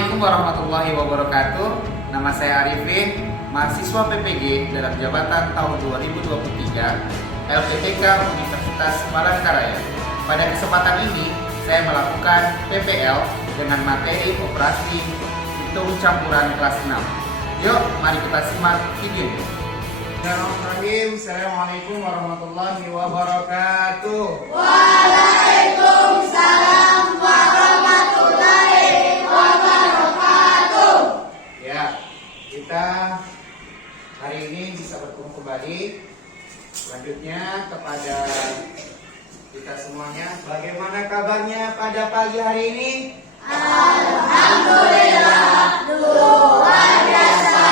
Assalamualaikum warahmatullahi wabarakatuh. Nama saya Arifin, mahasiswa PPG dalam jabatan tahun 2023 LPTK Universitas Palangkaraya. Pada kesempatan ini, saya melakukan PPL dengan materi operasi hitung campuran kelas 6. Yuk, mari kita simak video. Bismillahirrahmanirrahim. Assalamualaikum warahmatullahi wabarakatuh. Waalaikumsalam warahmatullahi wabarakatuh. Ya, kita hari ini bisa bertemu kembali. Selanjutnya kepada kita semuanya, bagaimana kabarnya pada pagi hari ini? Alhamdulillah, luar biasa,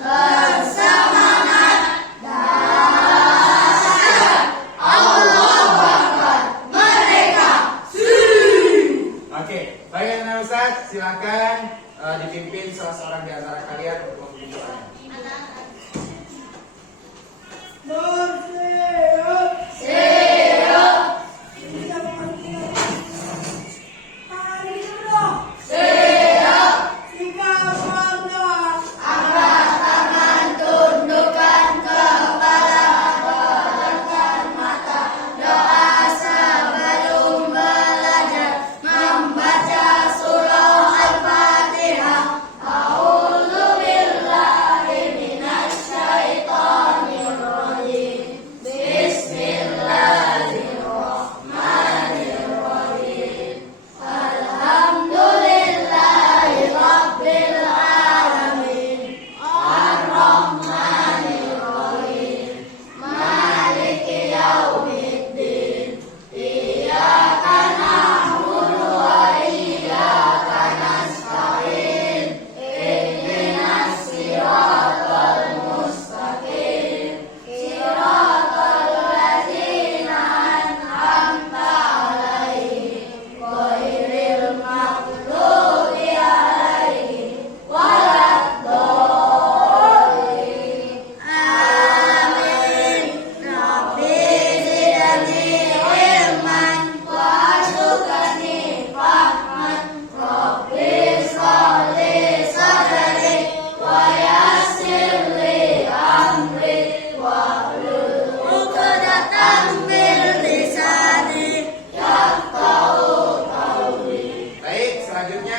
bersemangat, dahsyat, Allahu Akbar, merdeka. Oke, baik Anak Ustaz, silakan dipimpin salah seorang di antara kalian untuk membuka.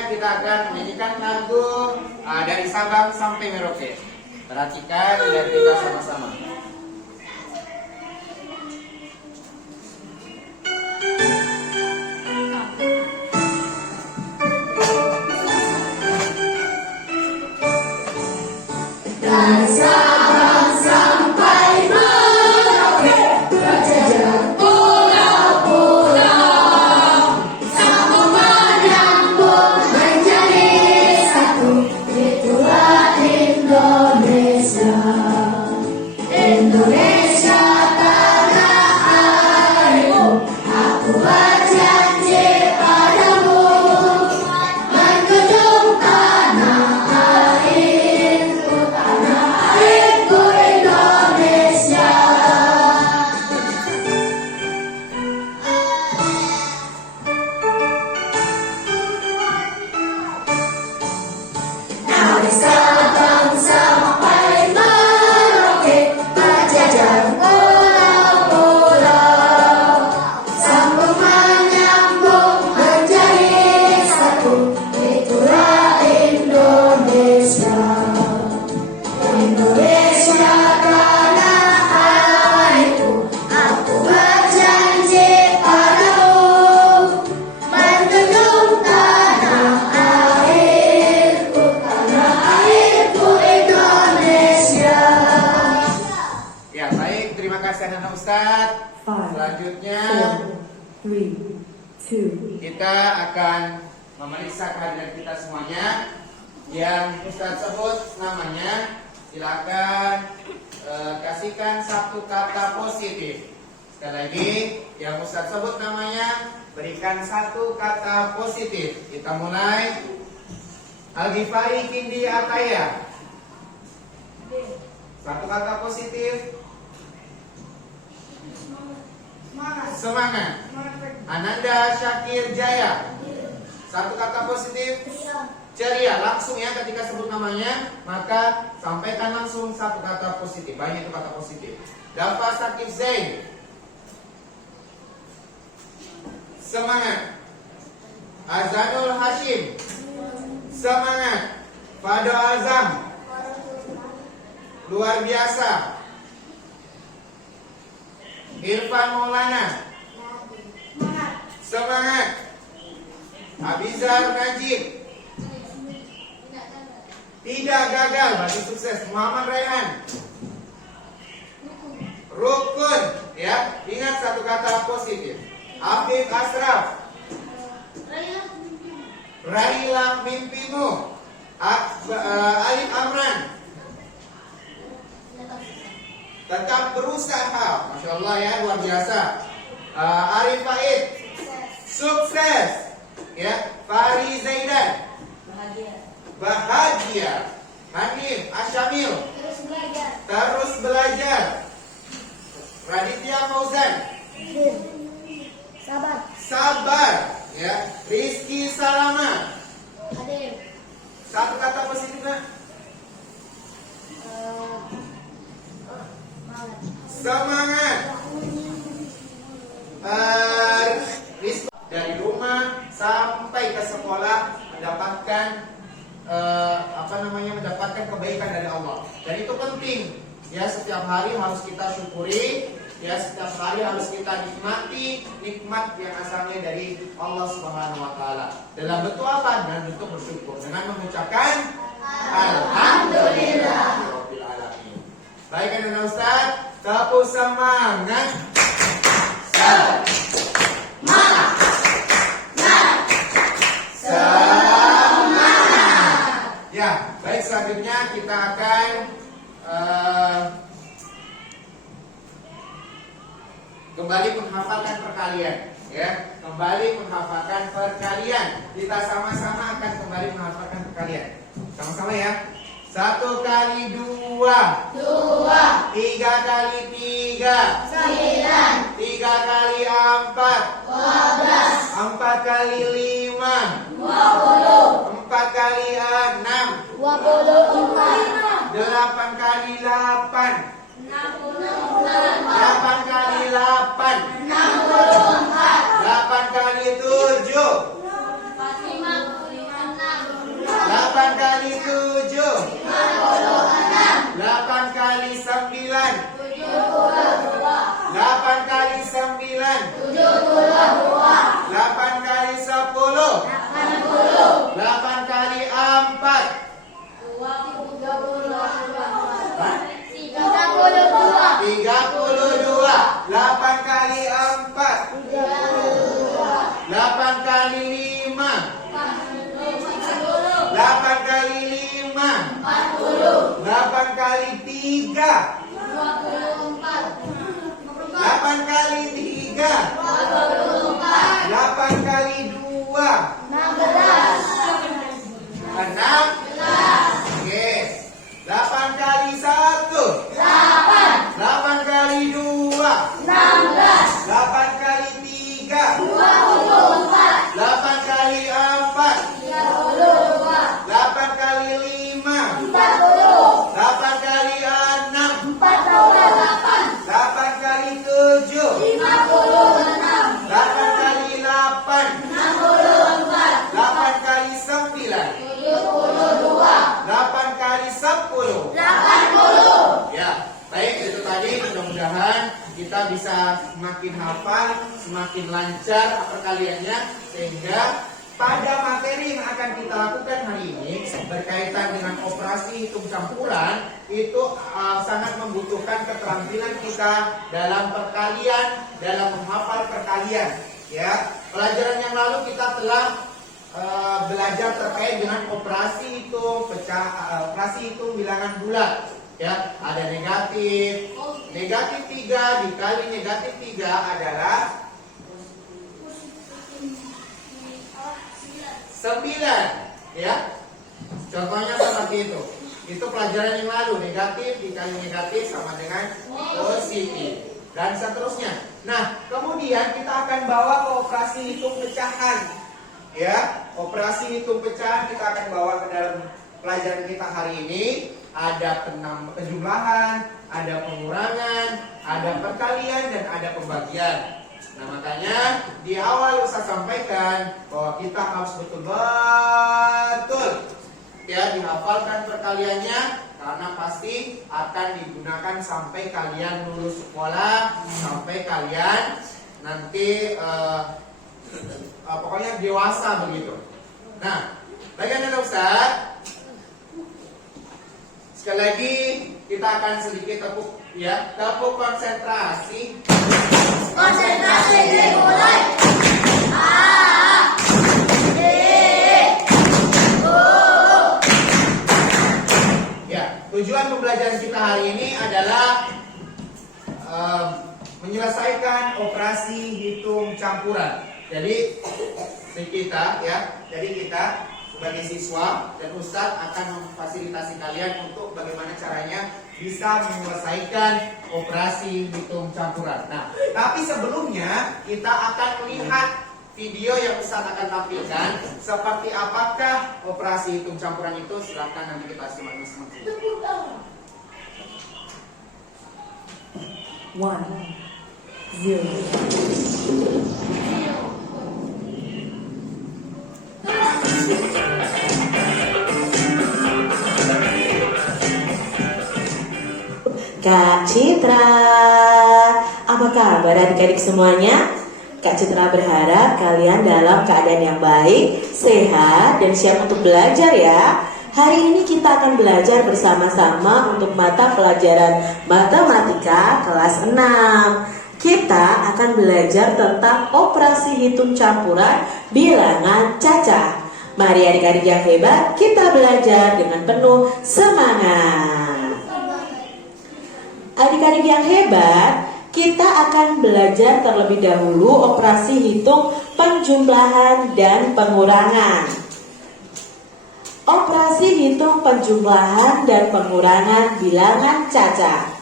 Kita akan menyanyikan lagu dari Sabang sampai Merauke. Perhatikan dan kita sama-sama. Dari Sabang sampai Merauke, berjajar pulau-pulau, sambung menyambung menjadi satu, itulah Indonesia. Indonesia tanah airku, aku berjanji padamu, menjunjung tanah airku, Indonesia. Dari Sabang sampai Merauke, berjajar pulau-pulau, sambung menyambung menjadi satu, itulah Indonesia. Indonesia tanah airku, aku berjanji padamu, menjunjung tanah airku, Indonesia. Ya, baik, terima kasih Anak Ustaz. Selanjutnya kita akan memeriksa kehadiran kita semuanya. Yang Ustaz sebut namanya, silakan kasihkan satu kata positif. Sekali lagi, yang Ustaz sebut namanya, berikan satu kata positif. Kita mulai. Al-Ghifari Kindi Ataya. Satu kata positif. Semangat. Ananda Syakir Jaya. Satu kata positif. ceria. Langsung ya ketika sebut namanya, maka sampaikan langsung satu kata positif. Banyak itu kata positif. Dafa Sakif Zain. Semangat. Azanul Hashim. Semangat. Fado Azam. Luar biasa. Irfan Maulana. Semangat. Abizar Najib. Tidak gagal, berarti sukses. Muhammad Raihan. Rukun, ya. Ingat satu kata positif. Afif Asraf. Rahilah mimpimu. Alif Amran. Tetap berusaha. Masya Allah ya, luar biasa. Arif Faid. Sukses. Ya, Fahri Zaidan. Bahagia. Hanif Asyamil. Terus belajar. Raditya Fauzan. Sabar. Ya, Rizky Salama. Satu kata positif nak. Semangat. Dari rumah sampai ke sekolah mendapatkan mendapatkan kebaikan dari Allah. Dan itu penting. Ya, setiap hari harus kita syukuri. Ya, setiap hari harus kita nikmati nikmat yang asalnya dari Allah Subhanahu wa taala. Dalam bentuk apa? Dalam bentuk bersyukur dengan mengucapkan alhamdulillah rabbil alamin. Baik anak Ustaz, tepuk semangat. Ya, baik, selanjutnya kita akan kembali menghafalkan perkalian, ya. Kembali menghafalkan perkalian. Kita sama-sama akan kembali menghafalkan perkalian. Sama-sama ya. 1 kali 2, 3 kali 3, 9, 3 kali 4, 4 kali 5, 4 kali 6, 8 kali 8, 8 kali 8, 8 kali 7, 8 kali 7, 8 kali 9, 8 kali 9, 8 kali 10, 8 kali 4, 32, 8 kali 4, 8 kali 5, 8 kali 5, 8 kali 3, 8 kali 3, 8 kali 2, 16. Oke. 8 kali 1, 8 kali 2, 8 kali 3, 8 kali 4, 8 kali 5, 8 kali 6, 8 kali 7, 8 kali 8, 8 kali 9, 8 kali 10. Ya, baik, itu tadi. Mudah-mudahan kita bisa semakin hafal, semakin lancar perkaliannya, sehingga pada materi yang akan kita lakukan hari ini berkaitan dengan operasi hitung campuran itu sangat membutuhkan keterampilan kita dalam perkalian, dalam menghafal perkalian. Ya, pelajaran yang lalu kita telah belajar terkait dengan operasi hitung operasi hitung bilangan bulat. Ya, ada negatif. Negatif 3 dikali negatif 3 adalah 9. Ya, contohnya seperti itu. Itu pelajaran yang lalu. Negatif dikali negatif sama dengan positif, dan seterusnya. Nah, kemudian kita akan bawa ke operasi hitung pecahan. Ya, operasi hitung pecahan kita akan bawa ke dalam pelajaran kita hari ini. Ada penjumlahan, ada pengurangan, ada perkalian, dan ada pembagian. Nah, makanya di awal saya sampaikan bahwa kita harus betul-betul ya dihafalkan perkaliannya, karena pasti akan digunakan sampai kalian lulus sekolah, sampai kalian nanti pokoknya dewasa begitu. Nah, bagaimana Ustaz? Sekali lagi kita akan sedikit tepuk konsentrasi. Konsentrasi dimulai. A, B, O. Ya, tujuan pembelajaran kita hari ini adalah menyelesaikan operasi hitung campuran. Jadi kita sebagai siswa dan Ustadz akan memfasilitasi kalian untuk bagaimana caranya bisa menyelesaikan operasi hitung campuran. Nah, tapi sebelumnya kita akan melihat video yang Ustadz akan tampilkan seperti apakah operasi hitung campuran itu. Silahkan nanti kita simak bersama. 1, 0. Kak Citra, apa kabar adik-adik semuanya? Kak Citra berharap kalian dalam keadaan yang baik, sehat, dan siap untuk belajar ya. Hari ini kita akan belajar bersama-sama untuk mata pelajaran Matematika kelas 6. Kita akan belajar tentang operasi hitung campuran bilangan cacah. Mari adik-adik yang hebat, kita belajar dengan penuh semangat. Adik-adik yang hebat, kita akan belajar terlebih dahulu operasi hitung penjumlahan dan pengurangan. Operasi hitung penjumlahan dan pengurangan bilangan cacah.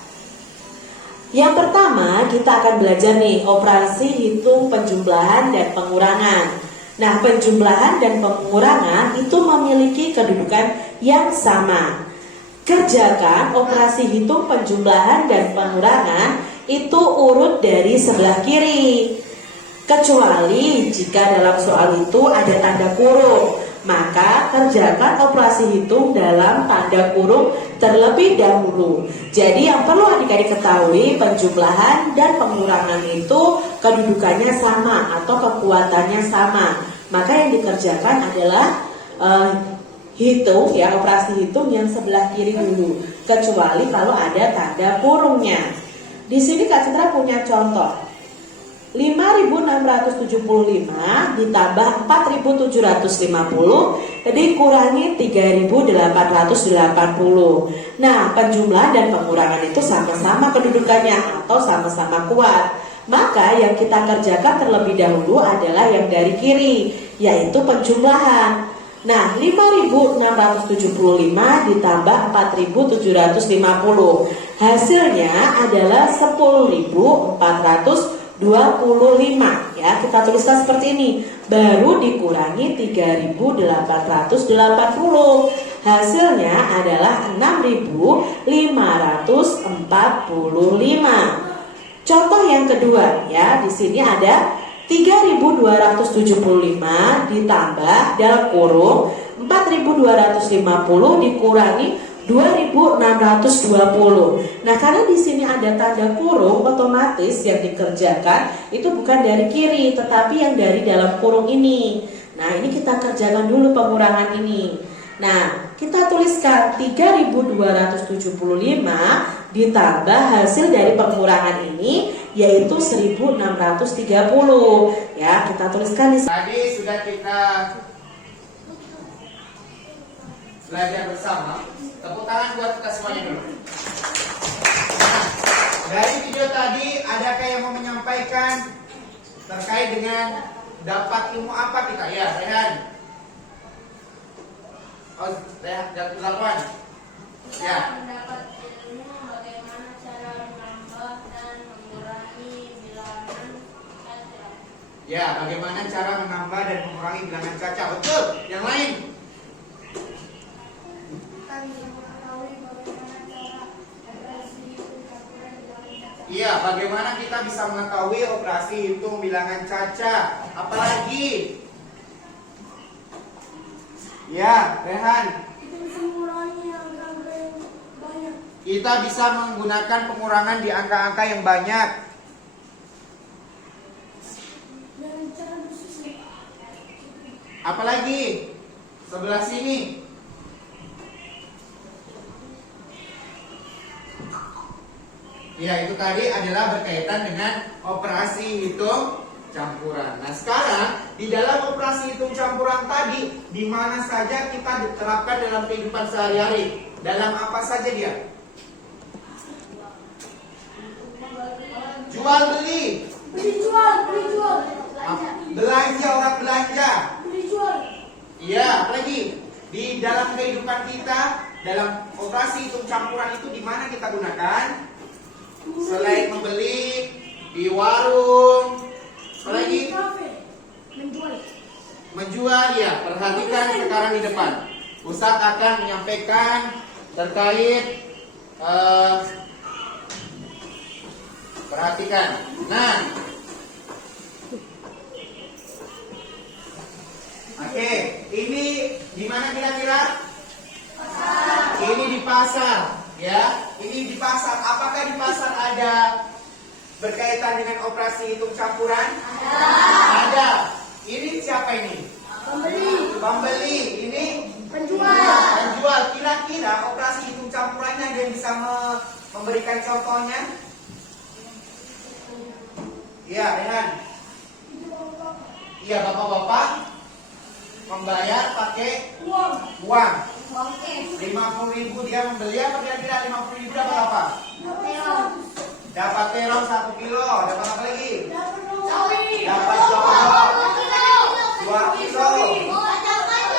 Yang pertama, kita akan belajar nih operasi hitung penjumlahan dan pengurangan. Nah, penjumlahan dan pengurangan itu memiliki kedudukan yang sama. Kerjakan operasi hitung penjumlahan dan pengurangan itu urut dari sebelah kiri. Kecuali jika dalam soal itu ada tanda kurung, maka kerjakan operasi hitung dalam tanda kurung terlebih dahulu. Jadi yang perlu adik-adik ketahui, penjumlahan dan pengurangan itu kedudukannya sama atau kekuatannya sama. Maka yang dikerjakan adalah hitung ya, operasi hitung yang sebelah kiri dulu, kecuali kalau ada tanda kurungnya. Di sini Kak Citra punya contoh. 5.675 ditambah 4.750 dikurangi 3.880. Nah, penjumlahan dan pengurangan itu sama-sama kedudukannya atau sama-sama kuat. Maka yang kita kerjakan terlebih dahulu adalah yang dari kiri, yaitu penjumlahan. Nah, 5.675 ditambah 4.750. Hasilnya adalah 10.425 ya. Kita tuliskan seperti ini. Baru dikurangi 3.880. Hasilnya adalah 6.545. Contoh yang kedua ya, di sini ada 3.275 ditambah dalam kurung 4.250 dikurangi 2.620. Nah, karena di sini ada tanda kurung, otomatis yang dikerjakan itu bukan dari kiri, tetapi yang dari dalam kurung ini. Nah, ini kita kerjakan dulu pengurangan ini. Nah, kita tuliskan 3.275 ditambah hasil dari pengurangan ini, yaitu 1.630. Ya, kita tuliskan di sini. Tadi sudah kita belajar bersama. Tepuk tangan buat kita semuanya dulu. Nah, dari video tadi, adakah yang mau menyampaikan terkait dengan dapat ilmu apa kita? Ya, Rehan. Oh, Rehan, dapat 8. Ya. Mendapat ilmu bagaimana cara menambah dan mengurangi bilangan cacah. Ya, bagaimana cara menambah dan mengurangi bilangan caca? Betul. Yang lain? Iya, bagaimana kita bisa mengetahui operasi hitung bilangan caca? Apalagi? Ya, Rehan. Kita bisa menggunakan pengurangan di angka-angka yang banyak. Apalagi? Sebelah sini. Ya, itu tadi adalah berkaitan dengan operasi hitung campuran. Nah, sekarang di dalam operasi hitung campuran tadi, di mana saja kita diterapkan dalam kehidupan sehari-hari? Dalam apa saja dia? Jual beli. Belanja, orang belanja. Iya, apalagi di dalam kehidupan kita, dalam operasi hitung campuran itu di mana kita gunakan? Selain membeli di warung, apalagi menjual ya. Perhatikan sekarang di depan. Ustadz akan menyampaikan terkait perhatikan. Nah, oke, ini di mana kira-kira? Ini di pasar, ya. Ini di pasar. Apakah di pasar ada berkaitan dengan operasi hitung campuran? Ada. Ini siapa ini? Pembeli. Ini penjual. Kira-kira operasi hitung campurannya ada yang bisa memberikan contohnya? Iya, Rehan. Iya, bapak-bapak membayar pakai uang. 50.000 dia membeli apa kira-kira? 50.000 dapat apa? Dapat terong 1 kilo. Dapat apa lagi? Dapat coklat 2 kilo.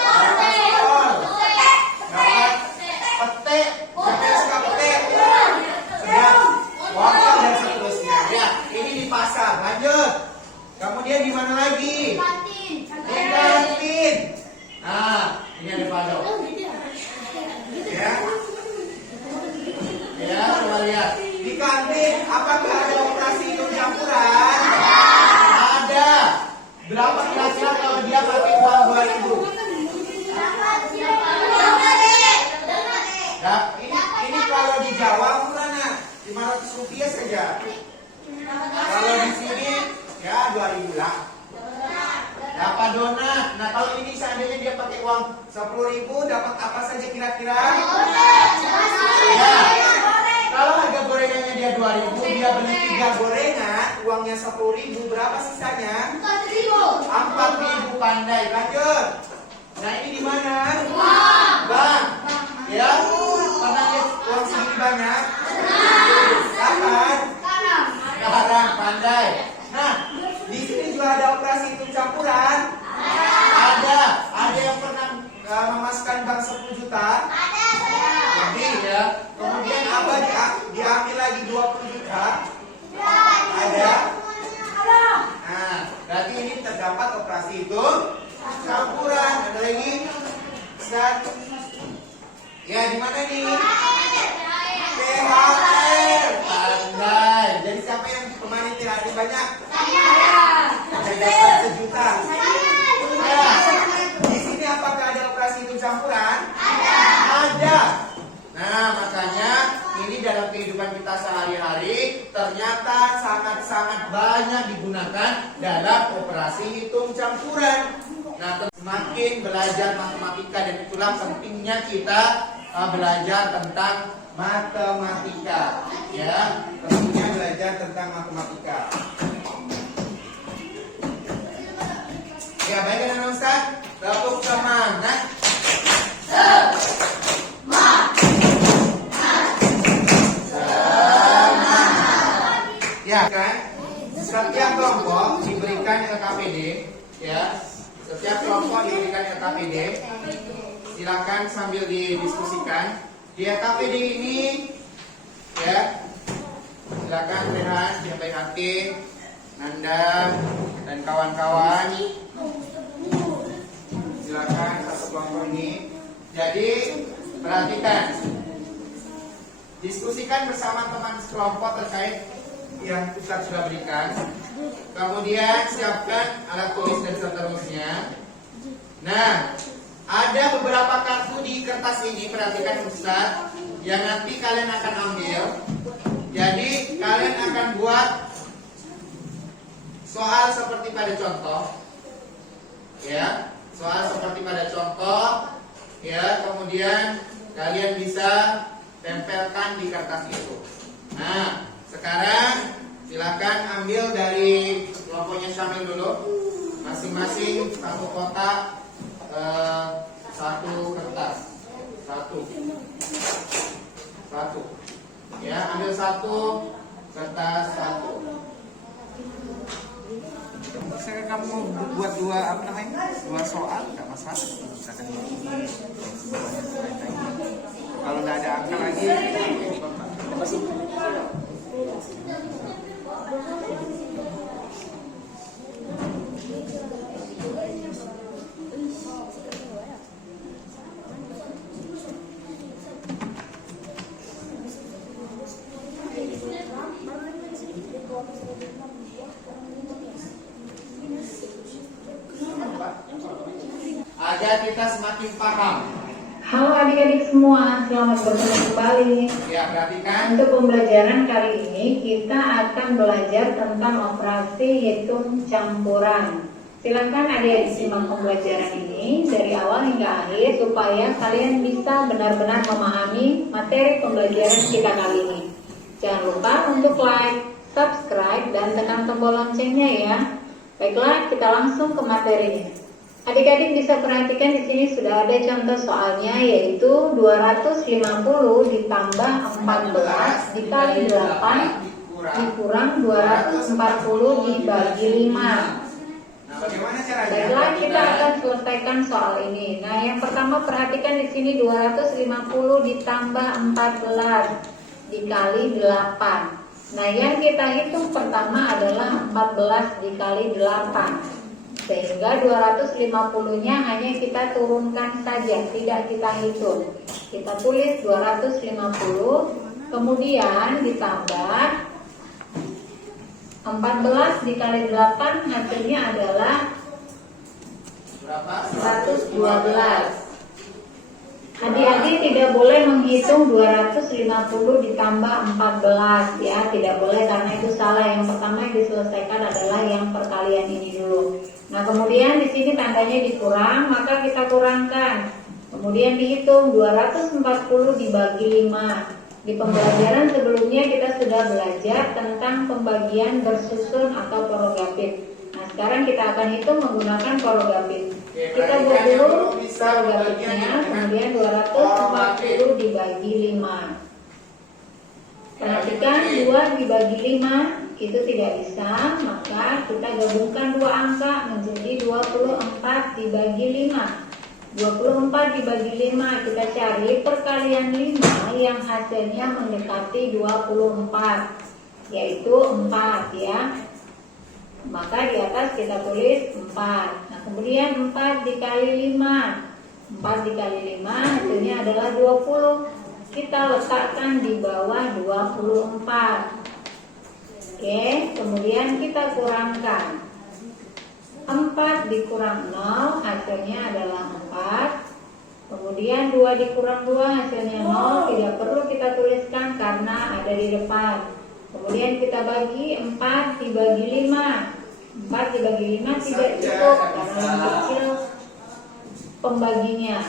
Dapat kol. Dapat pete. Dapat suka pete. Ya, wortel dan seterusnya. Ya, ini di pasar. Lanjut. Kemudian di mana lagi? Di kantin. Nah, ini ada Pado. Ya. Ya, coba lihat. Di kantin, apakah ada operasi hitung campuran? Ada. Berapa kira-kira kalau dia pakai uang 2.000? Nah, ini kalau di Jawa murah, nah, 500 rupiah saja. Kalau di sini ya 2.000 lah. Dapat donat. Nah, kalau ini seandainya dia pakai uang 10.000, dapat apa saja kira-kira? Ya. Kalau harga gorengannya dia 2.000, dia beli 3 gorengan, uangnya 10.000, berapa sisanya? 4.000. Pandai. Lanjut. Nah, ini di mana? Bank. Ya. Pernah lihat uang segini banyak? Kapan? Sekarang. Pandai. Nah, di sini juga ada operasi hitung campuran. Ada. Ada yang pernah memasukkan bank 10 juta? Lebih ya. Kemudian apa diambil lagi 20 juta? Ada. Nah, berarti ini terdapat operasi hitung campuran. Ada lagi? Ustaz. Ya, di mana nih? THR. Pandai. Jadi siapa yang kemarin THR banyak? Saya dapat 1 juta. Ya. Di sini apakah ada operasi hitung campuran? Ada. Nah, makanya ini dalam kehidupan kita sehari-hari ternyata sangat-sangat banyak digunakan dalam operasi hitung campuran. Nah, semakin belajar matematika dan itulah pentingnya kita belajar tentang matematika. Ya, pentingnya belajar tentang matematika. Ya, baik anak Ustaz. Tepuk semangat. Ya kan, setiap kelompok diberikan LKPD, ya, setiap kelompok diberikan LKPD. Silakan sambil didiskusikan. Di LKPD ini, ya, silakan Rehan, yang baik hati, Nanda dan kawan-kawan, silakan satu kelompok ini. Jadi perhatikan, diskusikan bersama teman sekelompok terkait yang Ustaz sudah berikan. Kemudian siapkan alat tulis dan seterusnya. Nah, ada beberapa kartu di kertas ini, perhatikan Ustaz, yang nanti kalian akan ambil. Jadi kalian akan buat soal seperti pada contoh, ya, soal seperti pada contoh, ya. Kemudian kalian bisa tempelkan di kertas itu. Nah, sekarang silakan ambil dari kelompoknya Syamil dulu, masing-masing satu kotak, satu kertas, satu, ya, ambil satu kertas satu. Saya kamu buat dua soal, nggak masalah. Misalkan ini, kalau nggak ada angka lagi, agar kita semakin paham. Halo adik-adik semua, selamat bertemu kembali. Ya, perhatikan. Untuk pembelajaran kali ini kita akan belajar tentang operasi hitung campuran. Silakan adik-adik simak pembelajaran ini dari awal hingga akhir supaya kalian bisa benar-benar memahami materi pembelajaran kita kali ini. Jangan lupa untuk like, subscribe, dan tekan tombol loncengnya ya. Baiklah, kita langsung ke materinya. Adik-adik bisa perhatikan di sini sudah ada contoh soalnya, yaitu 250 ditambah 14 dikali 8 dikurang 240 dibagi 5. Nah, bagaimana caranya? Baiklah, kita akan selesaikan soal ini. Nah, yang pertama perhatikan di sini 250 ditambah 14 dikali 8. Nah, yang kita hitung pertama adalah 14 dikali 8. Sehingga 250-nya hanya kita turunkan saja, tidak kita hitung. Kita tulis 250, kemudian ditambah 14 dikali 8, hasilnya adalah Berapa? 112. Adik-adik tidak boleh menghitung 250 ditambah 14 ya, tidak boleh karena itu salah. Yang pertama yang diselesaikan adalah yang perkalian ini dulu. Nah, kemudian di sini tandanya dikurang, maka kita kurangkan. Kemudian dihitung 240 dibagi 5. Di pembelajaran sebelumnya kita sudah belajar tentang pembagian bersusun atau porogatif. Nah, sekarang kita akan hitung menggunakan porogatif. Kita buat dulu porogatifnya, kemudian 240 dibagi 5. Perhatikan 2 dibagi 5 itu tidak bisa, maka kita gabungkan dua angka menjadi 24 dibagi 5. 24 dibagi 5, kita cari perkalian 5 yang hasilnya mendekati 24, yaitu 4 ya. Maka di atas kita tulis 4. Nah, kemudian 4 dikali 5. 4 dikali 5 hasilnya adalah 20. Kita letakkan di bawah 24. Oke, kemudian kita kurangkan. 4 dikurang 0 hasilnya adalah 4. Kemudian 2 dikurang 2 hasilnya 0. Tidak perlu kita tuliskan karena ada di depan. Kemudian kita bagi 4 dibagi 5. 4 dibagi 5 tidak cukup karena lebih kecil pembaginya.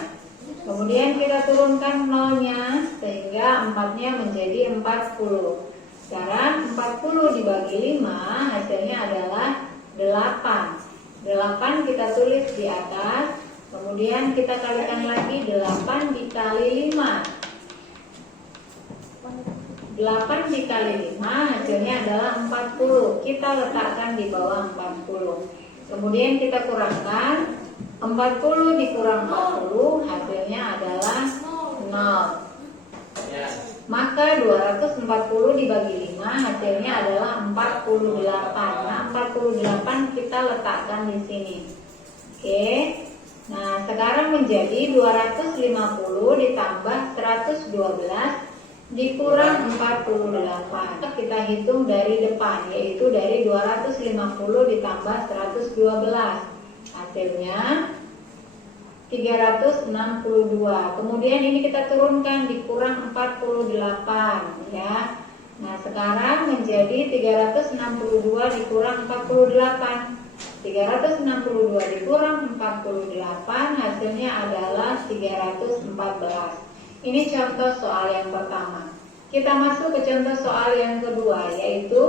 Kemudian kita turunkan 0-nya sehingga 4-nya menjadi 40. Sekarang 40 dibagi 5 hasilnya adalah 8. 8 kita tulis di atas. Kemudian kita kalikan lagi 8 dikali 5. 8 dikali 5 hasilnya adalah 40. Kita letakkan di bawah 40. Kemudian kita kurangkan. 40 dikurang 40 hasilnya adalah 0. Ya. Maka 240 dibagi 5 hasilnya adalah 48. Nah, 48 kita letakkan di sini. Oke. Nah, sekarang menjadi 250 ditambah 112 dikurang 48. Kita hitung dari depan, yaitu dari 250 ditambah 112. Hasilnya 362. Kemudian ini kita turunkan dikurang 48 ya. Nah, sekarang menjadi 362 dikurang 48. 362 dikurang 48 hasilnya adalah 314. Ini contoh soal yang pertama. Kita masuk ke contoh soal yang kedua, yaitu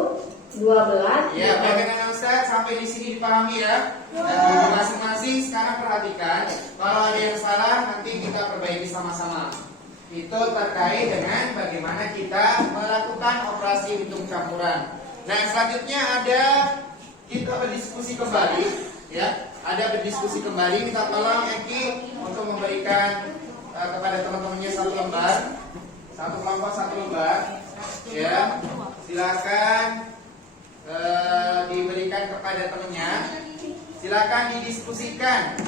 12. Ya, baik anak Ustaz, sampai di sini dipahami ya. Dan masing-masing sekarang perhatikan, kalau ada yang salah nanti kita perbaiki sama-sama. Itu terkait dengan bagaimana kita melakukan operasi hitung campuran. Nah, selanjutnya ada kita berdiskusi kembali, ya. Ada berdiskusi kembali. Kita tolong Eki untuk memberikan kepada teman-temannya satu lembar, satu kelompok satu lembar, ya. Silakan diberikan kepada temannya. Silakan didiskusikan.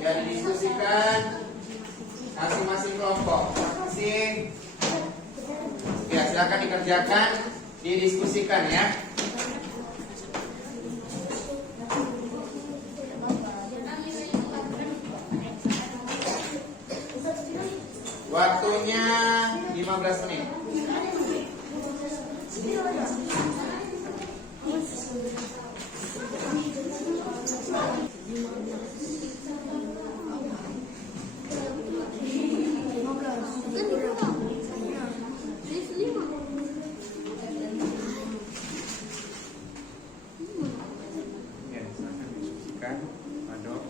Ya, didiskusikan masing-masing kelompok. Masing. Ya, silakan dikerjakan, didiskusikan ya. Waktunya 15 menit. Ya, silakan diskusikan, Adok.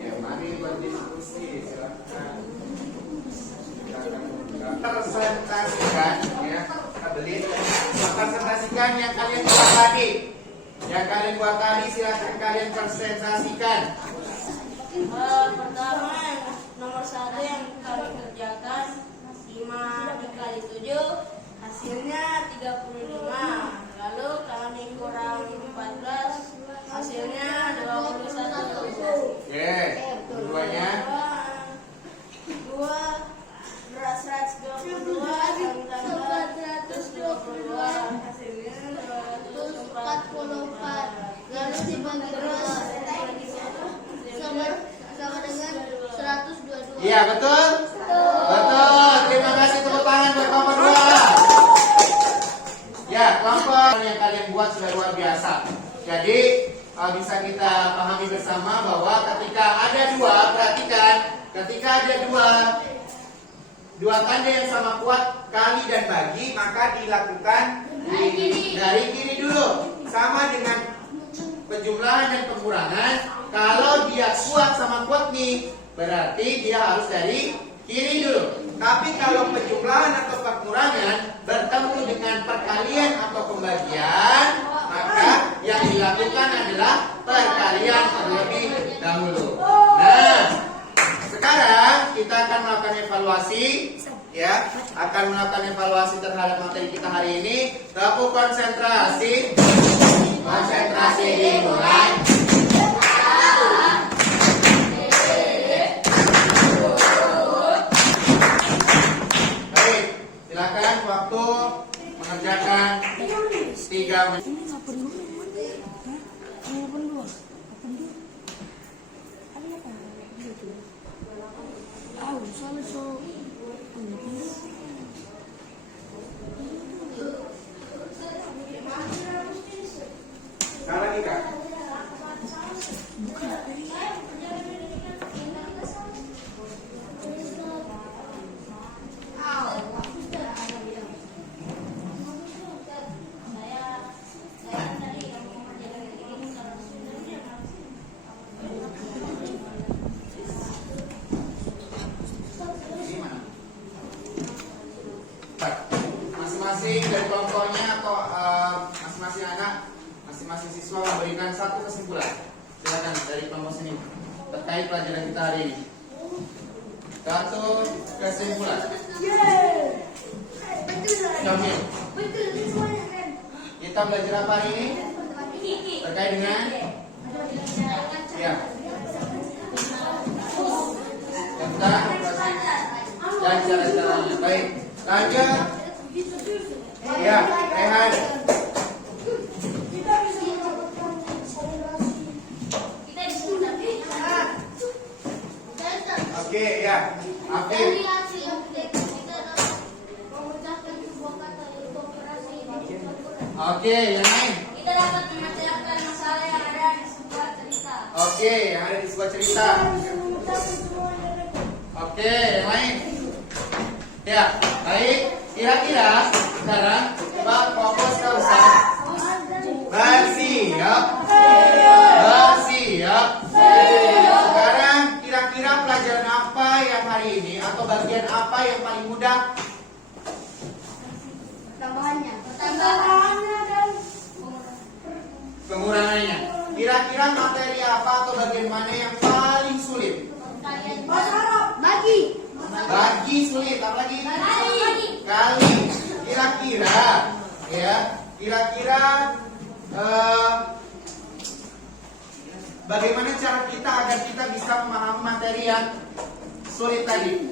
Ya, mari berdiskusi, silakan. Presentasikan ya, tabelin. Presentasikan yang kalian buat tadi. Yang kalian buat tadi silakan kalian presentasikan. Pertama yang nomor 1 yang kami kerjakan 5 dikali 7 hasilnya 35. Lalu kami kurang 14 hasilnya 21. Oke, keduanya 2 beras 122 kami tambah 122 hasilnya 244. Lalu dibagi Terus sama dengan 122. iya, betul? Betul. Terima kasih, tepuk tangan buat kelompok 2. Ya, kelompok yang kalian buat sudah luar biasa. Jadi bisa kita pahami bersama bahwa ketika ada dua, perhatikan, ketika ada dua tanda yang sama kuat kali dan bagi, maka dilakukan dari kiri dulu. Sama dengan penjumlahan dan pengurangan. Kalau dia kuat sama kuat nih, berarti dia harus dari kiri dulu. Tapi kalau penjumlahan atau pengurangan bertemu dengan perkalian atau pembagian, maka yang dilakukan adalah perkalian terlebih dahulu. Nah, sekarang kita akan melakukan evaluasi, ya, akan melakukan evaluasi terhadap materi kita hari ini. Tepuk konsentrasi. Konsentrasi dimulai. Baik, silakan waktu mengerjakan 3 menit. Sekali lagi, Kak. masih siswa memberikan satu kesimpulan. Silakan dari kelompok sini terkait pelajaran kita hari ini. Satu kesimpulan. Jamil. Kita belajar apa hari ini? Terkait dengan ya. Tentang operasi dan cara-caranya. Baik, lanjut. Ya, Rehan. Oke, ya. Afif. Dari hasil aplikasi kita dapat memecahkan sebuah kata yaitu operasi ini. Oke, yang lain. Kita dapat memecahkan masalah yang ada di sebuah cerita. Oke, yang ada di sebuah cerita. Oke, yang lain. Ya, baik. Kira-kira sekarang coba fokus ke Ustaz. Bersiap. Bersiap. Sekarang kira-kira pelajaran apa yang hari ini atau bagian apa yang paling mudah? Tambahannya. Pengurangannya. Kira-kira materi apa atau bagian mana yang paling sulit? Bagi. Bagi sulit, apa lagi? Kali. Kira-kira, ya. Kira-kira bagaimana cara kita agar kita bisa memahami materi yang sulit tadi?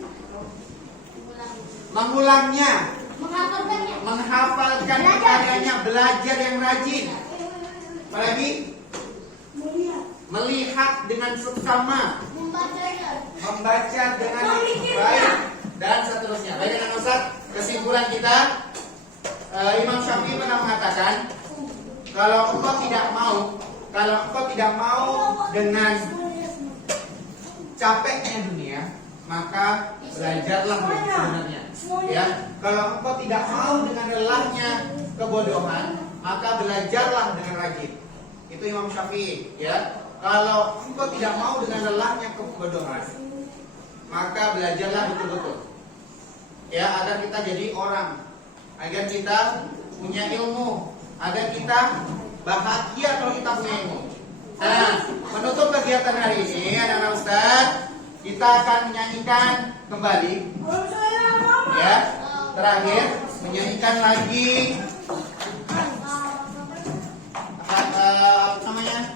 Mengulangnya, Menghafalkannya. menghafalkan pertanyaannya, belajar yang rajin. Apalagi? Melihat dengan seksama, Membacanya. membaca dengan baik, dan seterusnya. Baik, dengan Ustaz, kesimpulan kita, Imam Syafi'i pernah mengatakan, kalau engkau tidak mau dengan capeknya dunia, maka belajarlah sebenarnya. Ya, kalau engkau tidak mau dengan lelahnya kebodohan, maka belajarlah dengan rajin. Itu Imam Syafi'i, ya. Kalau engkau tidak mau dengan lelahnya kebodohan, maka belajarlah betul-betul. Ya, agar kita jadi orang, agar kita punya ilmu, agar kita bahagia kalau kita punya ilmu. Nah, menutup kegiatan hari ini, anak-anak Ustaz, kita akan menyanyikan kembali. Ya, terakhir menyanyikan lagi apa namanya?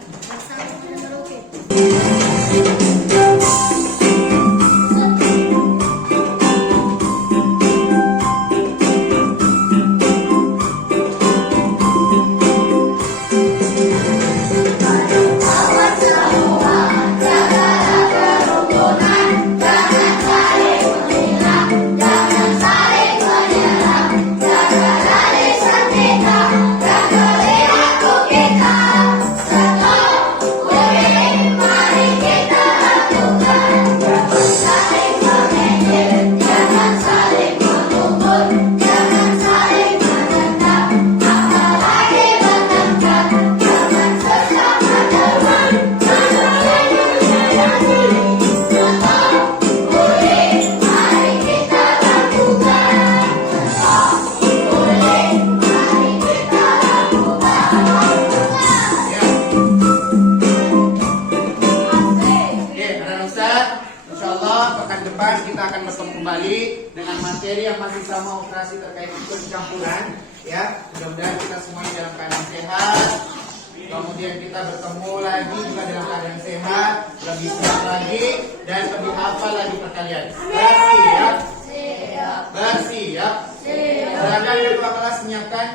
Kita akan bertemu kembali dengan materi yang masih sama, operasi terkait ikut campuran. Ya, mudah-mudahan kita semuanya dalam keadaan sehat. Kemudian kita bertemu lagi juga dalam keadaan sehat, lebih siap lagi dan lebih hafal lagi perkalian. Bersiap. Bersiap. Silakan ketua kelas menyiapkan